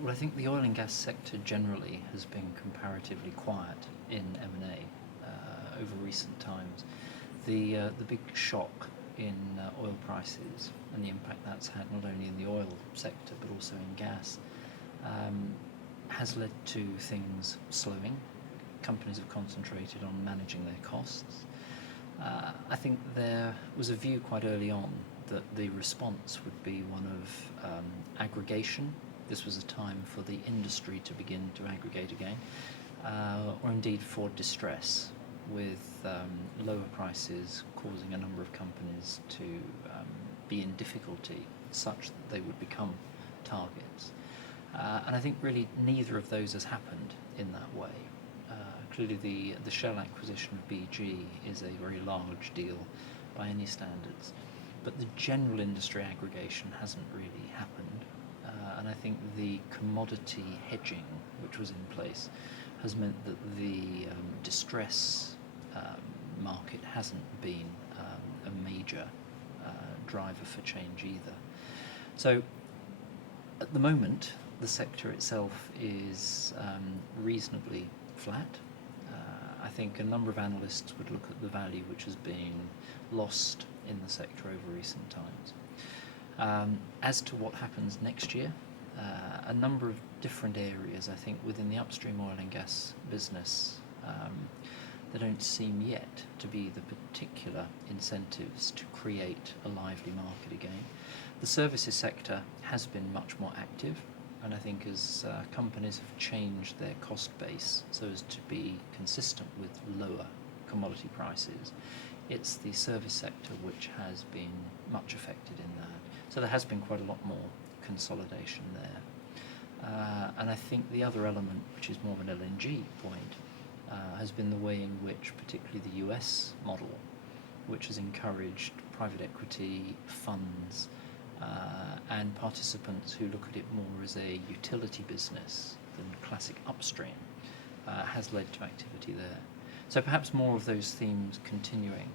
Well, I think the oil and gas sector generally has been comparatively quiet in M&A over recent times. The big shock in oil prices and the impact that's had not only in the oil sector but also in gas has led to things slowing. Companies have concentrated on managing their costs. I think there was a view quite early on that the response would be one of aggregation. This was a time for the industry to begin to aggregate again, or indeed for distress, with lower prices causing a number of companies to be in difficulty such that they would become targets. And I think really neither of those has happened in that way. Clearly the Shell acquisition of BG is a very large deal by any standards, but the general industry aggregation hasn't really happened. And I think the commodity hedging which was in place has meant that the distress market hasn't been a major driver for change either. So at the moment the sector itself is reasonably flat. I think a number of analysts would look at the value which has been lost in the sector over recent times. As to what happens next year, a number of different areas, I think, within the upstream oil and gas business, there don't seem yet to be the particular incentives to create a lively market again. The services sector has been much more active, and I think as companies have changed their cost base so as to be consistent with lower commodity prices, it's the service sector which has been much affected in that. So there has been quite a lot more consolidation there. And I think the other element, which is more of an LNG point, has been the way in which particularly the US model, which has encouraged private equity funds and participants who look at it more as a utility business than classic upstream, has led to activity there. So perhaps more of those themes continuing,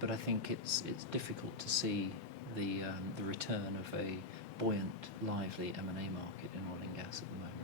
but I think it's difficult to see the return of a buoyant, lively M&A market in oil and gas at the moment.